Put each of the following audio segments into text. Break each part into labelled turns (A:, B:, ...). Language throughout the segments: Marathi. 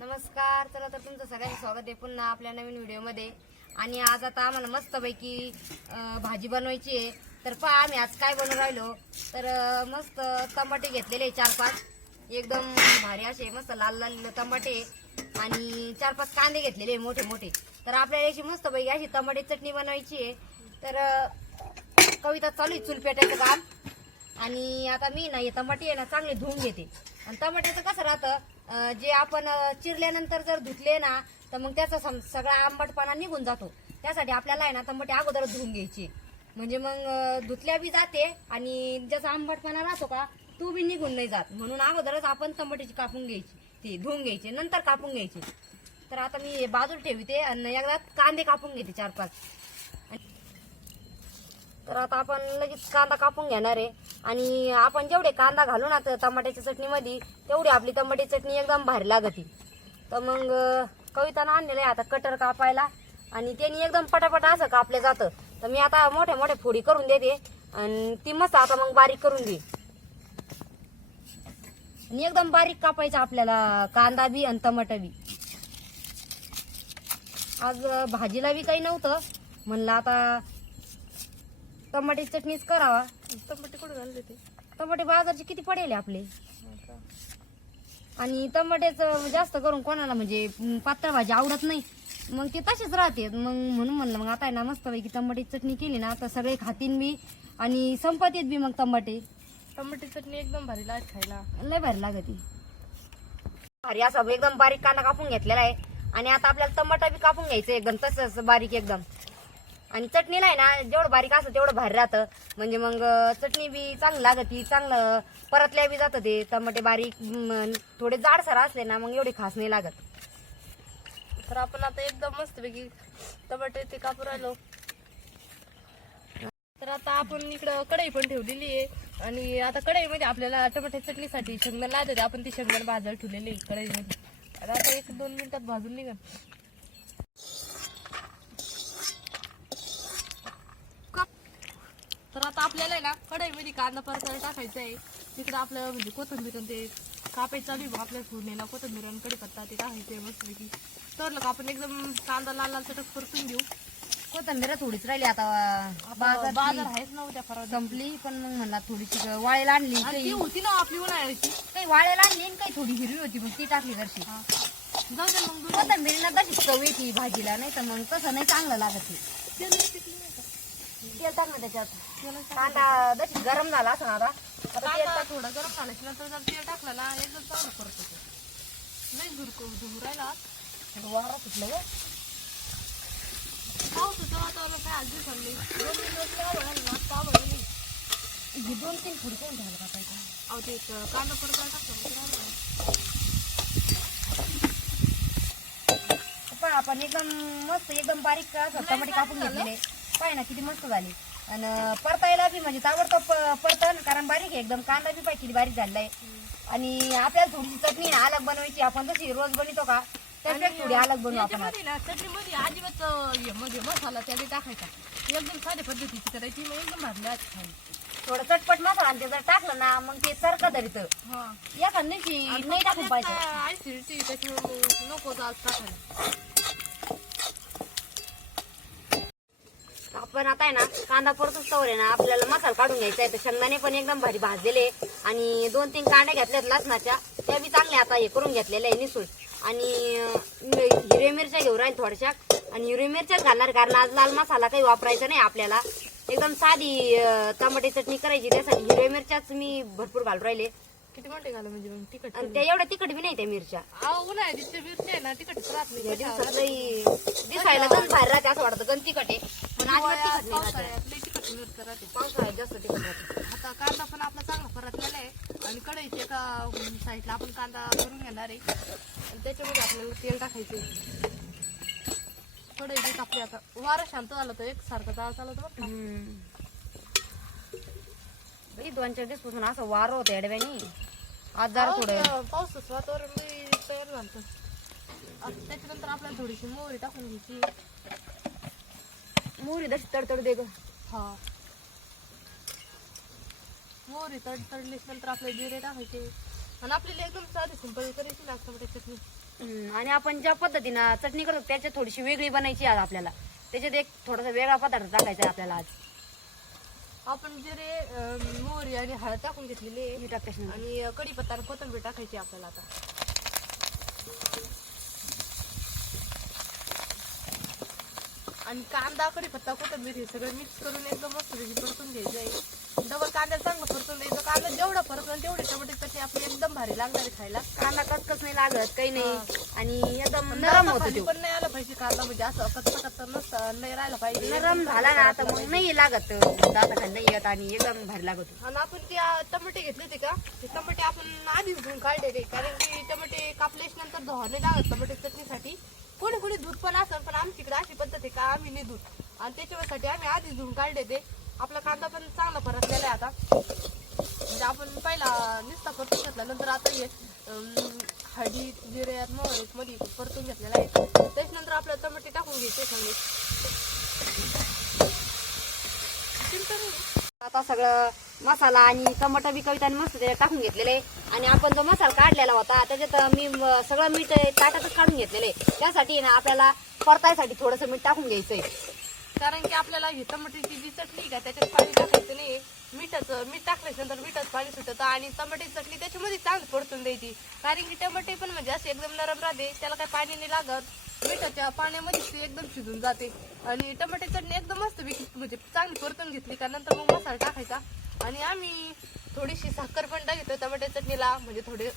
A: नमस्कार चला तर तुमचं सगळ्यांचं स्वागत आहे पुन्हा आपल्या नवीन व्हिडिओमध्ये. आणि आज आता आम्हाला मस्तपैकी भाजी बनवायची आहे. तर पहा आम्ही आज काय बनवून राहिलो. तर मस्त टमाटे घेतलेले चार पाच एकदम भारी असे मस्त लाल लाल टमाटे आणि चार पाच कांदे घेतलेले आहे मोठे मोठे तर आपल्याला याची मस्तपैकी अशी टमाटे चटणी बनवायची आहे. तर कविता चालू आहे चूल काम. आणि आता मी ना हे टमाटे आहे ना चांगले धुवून घेते. आणि टमाट्याचं कसं राहतं? जे आपण चिरल्यानंतर जर धुतले ना तर मग त्याचा सम- सगळा आंबटपणा निघून जातो. त्यासाठी आपल्याला आहे ना टमाटे अगोदर धुवून घ्यायचे. म्हणजे मग धुतल्या बी जाते आणि ज्याचा आंबटपणा राहतो का तो बी निघून नाही जात. म्हणून अगोदरच आपण टमाट्याची कापून घ्यायची. ती धुवून घ्यायचे नंतर कापून घ्यायचे. तर आता मी बाजूला ठेवते आणि एकदा कांदे कापून घेते चार पाच तर आता आपण लगेच कांदा कापून घेणार आहे. आणि आपण जेवढे कांदा घालू ना तर टमाट्याच्या चटणीमध्ये तेवढी आपली टमाट्याची चटणी एकदम भारी लागती. तर मग कवितानं आणलेलं आहे आता कटर कापायला. आणि त्यांनी एकदम पटापट असं कापलं जातं. तर मी आता मोठ्या मोठ्या फोडी करून देते. आणि ती मस्त आता मग बारीक करून दे आणि एकदम बारीक कापायचं आपल्याला कांदा बी आणि टमाटा बी. आज भाजीला बी काही नव्हतं. म्हणलं आता टमाट्याची चटणीच करावा.
B: टमाटे कुठे घालले ते?
A: टमाटे बाजारचे किती पडेल आपले? आणि टमाट्याचं जास्त करून कोणाला म्हणजे म, पातळ भाजी आवडत नाही. मग ते तसेच राहते. मग म्हणून म्हणलं मग आता आहे ना मस्तपैकी टमाट्याची चटणी केली ना तर सगळे खातीन बी आणि संपत येत बी मग टमाटे.
B: टमाटे चटणी एकदम भारी लागत खायला.
A: लय भारी लागते. भारी असा एकदम बारीक कांदा कापून घेतलेला आहे. आणि आता आपल्याला टमाटा बी कापून घ्यायचं एकदम तसंच बारीक एकदम. आणि चटणीला आहे ना जेवढं बारीक असतं तेवढं भारी राहतं. म्हणजे मग चटणी बी चांगली लागती चांगलं परतल्या बी जातं ते. टमाटे बारीक थोडे जाडसर असले ना मग एवढे खास नाही लागत.
B: तर आपण आता एकदम मस्तपैकी टमाटे ते कापून राहिलो. तर आता आपण इकडं कढई पण ठेवलेली आहे. आणि आता कढईमध्ये आपल्याला टमाटे चटणीसाठी शेंगदाण लागत आपण ती शेंगदाण भाजायला ठेवलेली आहे कढईमध्ये. आता एक दोन मिनिटात भाजून निघत तर आता आपल्याला आहे ना कढईमध्ये कांदा परतायला टाकायचा आहे. तिकडे आपलं म्हणजे कोथिंबीर ते कापायचं चालू आहे बघ आपल्या फोडणीला. कोथिंबीर आणि कढीपत्ता ते टाकायचं आहे मस्तपैकी. तर आपण एकदम कांदा लाल लाल चटक परतून घेऊ.
A: कोथंबीर थोडीच राहिली आता
B: बाजार
A: बाजार
B: आहेच ना उद्या फराळ
A: संपली पण मग म्हणला थोडीशी वाळेला आणली
B: आणि
A: काही.
B: ती होती ना आपली उन्हाळ्याची.
A: काही वाळेला आणली आणि काही थोडी हिरवी होती मग ती टाकली घरची
B: जाऊ दे मग.
A: कोथंबीरीला तशी चव येते भाजीला नाही तर मग तसं नाही चांगलं लागत ते.
B: का?
A: तेल टाक ना त्याच्यात. कांदा जशी गरम झाला असं आता आता तेल
B: कांदा
A: टाक
B: थोडं गरम झाल्याच्यानंतर जर तेल टाकलं ना एकदम चांगलं होतं नाही झुरक झुरू राहिला.
A: वारा सुटलं गं.
B: पाऊस होतं वातावरण काय आज दिवसांनी? दोन तीन दिवस काय ना नाही
A: हे दोन तीन फुडी कोण झालं कापायचं
B: अहो ते कांदा परत.
A: पण आपण एकदम मस्त एकदम बारीक टमाटे कापून घेतलेले. पाय ना किती मस्त झाले. आणि परतायला बी म्हणजे ताबडतोब परतन कारण बारीक आहे एकदम कांदा बी पाय किती बारीक झालेला आहे. आणि आपल्याला थोडीशी चटणी ना अलग बनवायची. आपण जशी रोज बनवतो का त्याच्यात थोडी अलग बनवू आपण.
B: याच्यामध्ये ना चटणीमध्ये अजिबात अं, हे मसाला त्याने टाकायचा. एकदम साध्या पद्धतीची करायची मग एकदम भाजल्या खायला
A: थोडं चटपट मसाला आणि टाकलं ना मग ते सरका धरीत. एखाद दिवशी नाही टाकून पाहिजे
B: ऍसिडिटी त्याच्यामुळे मग नको जात टाकायला
A: पण आता आहे ना कांदा परतूच तवर आहे ना आपल्याला मसाला काढून घ्यायचा आहे. तर शेंगदाणे पण एकदम भारी भाजलेले आणि दोन तीन कांड्या घेतल्यात लसणाच्या. त्या बी चांगल्या आता हे करून घेतलेल्या आहे निसून. आणि हिरव्या मिरच्या घेऊन राहील थोड्याशा. आणि हिरव्या मिरच्याच घालणार कारण आज लाल मसाला काही वापरायचा नाही आपल्याला. एकदम साधी टमाटे चटणी करायची त्यासाठी हिरव्या मिरच्याच मी भरपूर घालून राहिले.
B: किती मोठे घाला म्हणजे मग तिखट
A: आणि त्या एवढ्या तिखट बी नाही त्या मिरच्या.
B: अहो उन्हाळ्यात तिथे मिरची आहे ना तिखटच राहत नाही
A: या दिवसात लई दिसायला गंज बाहेर राहते असं वाटतं गंज तिखट आहे. पण अजिबात तिखट नाही राहत.
B: पावसाळ्यात लई तिखट मिरची राहते.
A: पावसाळ्यात जास्त तिखट राहते.
B: आता कांदा पण आपला चांगला परतलेला आहे. आणि कढईच्या एका साईडला आपण कांदा करून घेणार आहे. आणि त्याच्यामध्ये आपल्याला तेल टाकायचं कढई बी टाकली आता वारं शांत झालं तर एक सारखं जाळ चालत?
A: बाई, दोन चार दिवसपासून असं वार होतं एडव्यानी
B: अहो,
A: थोडं.
B: पावसाचं वातावरण तयार झालं आता त्याच्यानंतर आपल्याला थोडीशी मोहरी टाकून घ्यायची.
A: मोहरी दशी तडतड दे ग.
B: हा. मोहरी तड तडलीच नंतर आपले जिरे टाकायचे. आणि आपल्याला एकदम साधी सिंपल करायची लागतं बघा चटणी
A: हम्म, आणि आपण ज्या पद्धतीनं चटणी करतो त्याच्यात थोडीशी वेगळी बनायची आज आपल्याला. त्याच्यात एक थोडासा वेगळा पदार्थ टाकायचा आहे आपल्याला आज.
B: आपण जिरे मोहरी आणि हळद टाकून घेतलेली आहे
A: मी टाकते अशी.
B: आणि कढीपत्ता आणि कोथिंबीर टाकायची आपल्याला आता आणि कांदा कढीपत्ता कोथिंबीर हे सगळं मिक्स करून एकदम मस्त पैकी परतून घ्यायचं आहे. डबल कांदा चांगलं परतून द्यायचं कांदा जेवढा परतून तेवढी टमाटे चटणी आपली एकदम भारी लागणार आहे खायला.
A: कांदा कचकच नाही लागत काही नाही. आणि एकदम नरम होतो
B: खाली
A: तो.
B: पण नाही आला पाहिजे कांदा म्हणजे असं कच्चा कच्चा नसतं नाही राहिला पाहिजे.
A: नरम झाला ना तर मग नाही लागत. दाताखाली नाही येत आणि एकदम भारी लागतो.
B: आणि आपण ते टमाटे घेतले होते का? ते टमाटे आपण आधीच धुवून काढलेले कारण की टमाटे कापल्याच्या नंतर धुवा नाही लागत टमाटे चटणीसाठी. कोणी कोणी दूध पण असं पण आमच्याकडे अशी पद्धत आहे का आम्ही नाही दूध. आणि त्याच्यासाठी आम्ही आधीच धुवून काढले ते. आपला कांदा पण चांगला परतलेला आहे आता. म्हणजे आपण पहिला नुसता परतून घेतला नंतर आता हे हळदी जिरे मोहरीत मध्ये परतून घेतलेला आहे. त्याच्यानंतर आपल्याला टमाटे टाकून घ्यायचे सांगे
A: आता सगळं मसाला आणि टमाटा बी कविता मस्त त्याच्यात टाकून घेतलेले. आहे. आणि आपण जो मसाला काढलेला होता त्याच्यात मी सगळं मीठ ताटातच काढून घेतलेलं. आहे त्यासाठी ना आपल्याला परतायसाठी थोडंसं मीठ टाकून घ्यायचंय.
B: कारण की आपल्याला ही टमाट्याची जी चटणी का त्याच्यात पाणी टाकायचं नाही. मिठाचं मीठ टाकल्याच्या नंतर मिठाचं पाणी सुटतं आणि टमाट्याची चटणी त्याच्यामध्ये चांगली परतून द्यायची. कारण की टमाटे पण म्हणजे असे एकदम नरम राहते त्याला काही पाणी नाही लागत. मिठाच्या पाण्यामध्ये ती एकदम शिजून जाते. आणि टमाटे चटणी एकदम मस्त म्हणजे चांगली परतून घेतली का नंतर मग मसाला टाकायचा. आणि आम्ही थोडीशी साखर पण टाकतो टमाट्या चटणीला म्हणजे थोडे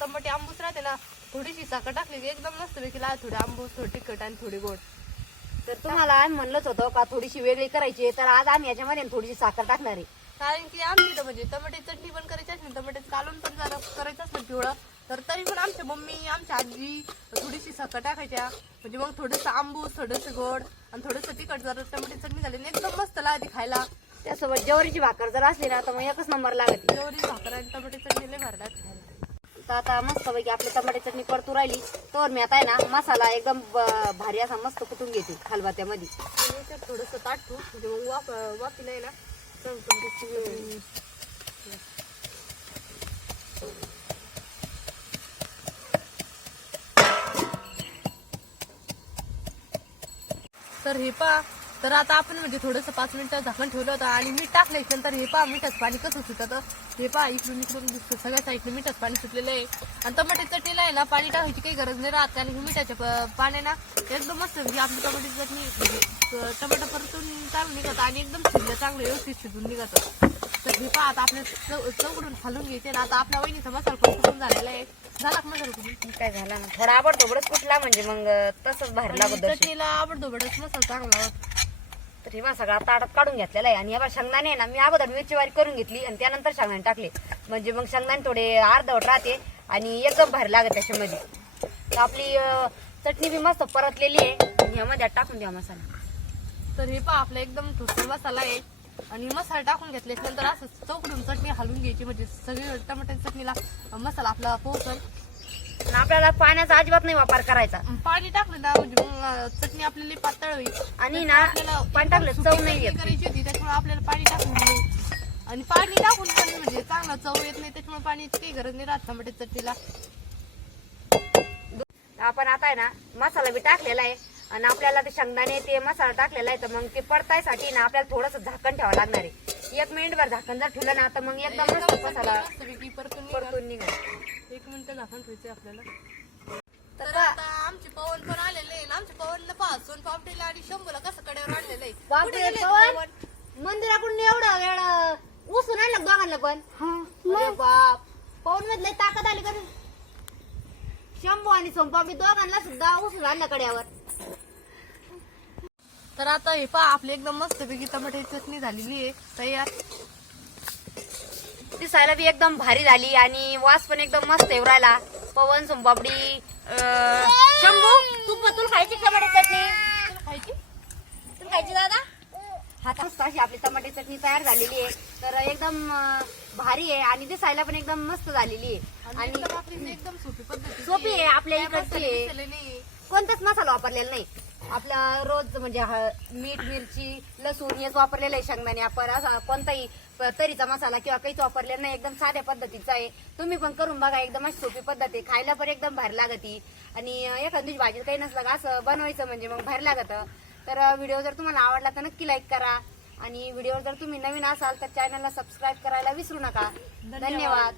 B: टमाटे आंबूस राहते ना थोडीशी साखर टाकली की एकदम मस्त पैकी लागते थोडे आंबूस थोडी तिखट आणि थोडी गोड.
A: तर तुम्हाला आम्ही म्हणलंच होतं का थोडीशी वेगळी करायची तर आज आम्ही याच्यामध्ये थोडीशी साखर टाकणार आहे.
B: कारण की आमची इथं म्हणजे टमाटे चटणी पण करायची असली टमाट्याचं कालून पण जरा करायचं असलं पिवळं तर तरी पण आमच्या मम्मी आमच्या आजी थोडीशी साखर टाकायच्या. म्हणजे मग थोडंसं आंबूस थोडंसं गोड आणि थोडंसं तिखट जर टमाटे चटणी झाली एकदम मस्त लागते खायला.
A: त्यासोबत ज्वारीची भाकर जर असली ना तर मग एकच नंबर लागते
B: जेवढी साखर आणि टमाटे चटणी लय भारी लागते. खायला
A: तर आता मस्त पैकी आपली टमाटे चटणी परतू राहिली. तर मी आता आहे ना मसाला एकदम ब- भारी असा मस्त कुटून घेते खलबत्त्यामध्ये
B: आणि याच्यात थोडंसं ताटू म्हणजे मग वाफ वाफी नाही ना. तर हे पा तर आता आपण म्हणजे थोडंसं पाच मिनिटं झाकण ठेवलं होतं आणि मीठ टाकल्याच्या नंतर हे पा मिठाचं पाणी कसं सुटत हे पा इकडून इकडून दिसतं. सगळ्या साईडने मिठाचं पाणी सुटलेलं आहे. आणि टमाटे चटणीला आहे ना पाणी टाकायची काही गरज नाही राहत. कारण की मिठाच्या प- पाण्याना एकदम मस्त म्हणजे आपली टमाटी चटणी म्हणजे टमाटर परतून चांगलं निघत आणि एकदम शिजलं चांगलं व्यवस्थित शिजून निघत तर हे पा आता आपल्या चौकडून खालून घ्यायचे ना आता आपल्या वहिनीचा मसाला पण कुठून झालेला आहे. झाला का मसाला कुठून
A: काय झाला ना थोडा आवडतो कुठला म्हणजे मग तसंच भारी लागत.
B: चटणीला आवडतो बडच मसाला चांगला.
A: तर हे बा सगळा ताटात काढून घेतलेला आहे. आणि हे बा शेंगदाणे आहे ना मी अगोदर मिरची वारी करून घेतली आणि त्यानंतर शेंगदाणे टाकले. म्हणजे मग शेंगदाणे थोडे अर्धवट राहते आणि एकदम भारी लागत त्याच्यामध्ये. तर आपली चटणी बी मस्त परतलेली आहे. आणि ह्यामध्ये टाकून द्या मसाला.
B: तर हे पहा आपला एकदम ठोसर मसाला आहे. आणि मसाला टाकून घेतल्याच्या नंतर असं चौकडून चटणी हलवून घ्यायची. म्हणजे सगळी टमाट्याच्या चटणीला मसाला आपला पोहोचल.
A: आणि आपल्याला पाण्याचा अजिबात नाही वापर करायचा.
B: पाणी टाकलं ना म्हणजे चटणी आपल्याला पातळ होईल.
A: आणि ना पाणी टाकलं चव नाही येत.
B: करायची होती त्याच्यामुळे आपल्याला पाणी टाकून दिलं आणि पाणी टाकून पण म्हणजे चांगला चव येत नाही त्याच्यामुळे पाण्याची काही गरज नाही राहत टमाट्याच्या चटणीला.
A: आपण आता आहे ना मसाला बी टाकलेला आहे. आणि आपल्याला ते शेंगदाणे ते मसाला टाकलेला आहे तर मग ते परतायसाठी ना आपल्याला थोडंसं झाकण ठेवावं लागणार आहे. एक मिनिटभर झाकण जर ठेवलं ना तर मग एकदम मसाला
B: परतून निघाल. एक मिनिट झाकण ठेवायचे आपल्याला.
A: तर
B: आता आमचे पवन पण आलेले आहे आमच्या पवनला आणि शंभूला कसं कड्यावर आणलेलं आहे? कुठे गेले
A: पवन? मंदिराकडून एवढं वेळ उसून आणलं दोघांना पण? अरे बाप. पवन मधले ताकद आली का रे? शंभू आणि सोमपापडी दोघांना सुद्धा उसून आणलं कड्यावर.
B: तर आता हे पहा आपली एकदम मस्तपैकी टमाट्याची चटणी झालेली आहे. तयार.
A: दिसायला बी एकदम भारी झाली आणि वास पण एकदम मस्त येऊ राहिला. पवन सोमपापडी शंभू तू तुला खायची टमाटे चटणी?
B: खायची?
A: तुला खायची दादा? हा अशी आपली टमाटे चटणी तयार झालेली आहे. तर एकदम भारी आहे आणि दिसायला पण एकदम मस्त झालेली आहे.
B: आणि एकदम सोपी
A: आहे, आपल्या इकडची कोणताच मसाला वापरलेला नाही. आपला रोज म्हणजे ह- मीठ मिरची लसूण हेच वापरलेलं आहे शेंगदाणे. आपण असा कोणताही प- तरीचा मसाला किंवा काहीच वापरलेला नाही. एकदम साध्या पद्धतीचा आहे. तुम्ही पण करून बघा. एकदम अशी सोपी पद्धत आहे. खायला पण एकदम भारी लागती. आणि एखाद्या दिवशी भाजीत काही नसलं का असं बनवायचं म्हणजे मग भारी लागत. तर व्हिडिओ जर तुम्हाला आवडला तर नक्की लाईक करा. आणि व्हिडिओ जर तुम्ही नवीन असाल तर चॅनलला सबस्क्राईब करायला विसरू नका. धन्यवाद.